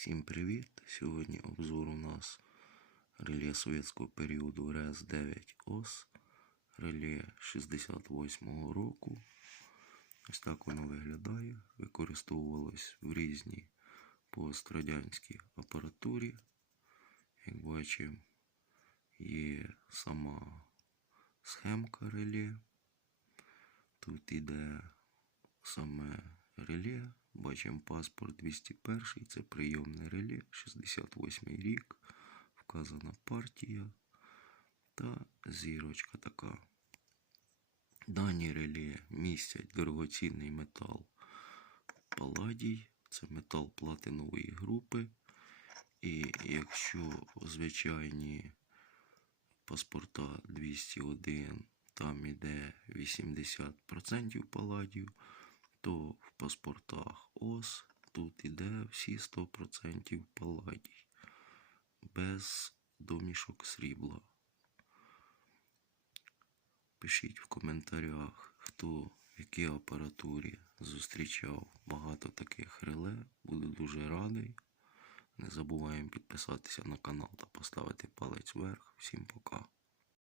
Всім привіт! Сьогодні обзор у нас реле совєтського періоду РЕС 9 ОС, реле 68-го року. Ось так воно виглядає. Використовувалось в різній пострадянській апаратурі. Як бачимо, є сама схемка реле. Тут іде саме реле. Бачимо паспорт 201, це прийомне реле, 68 рік, вказана партія та зірочка така. Дані реле містять дорогоцінний метал паладій, це метал платинової групи. І якщо звичайні паспорта 201, там іде 80% паладію, то в паспортах ОС тут іде всі 100% паладій, без домішок срібла. Пишіть в коментарях, хто в якій апаратурі зустрічав багато таких реле. Буду дуже радий. Не забуваємо підписатися на канал та поставити палець вверх. Всім пока.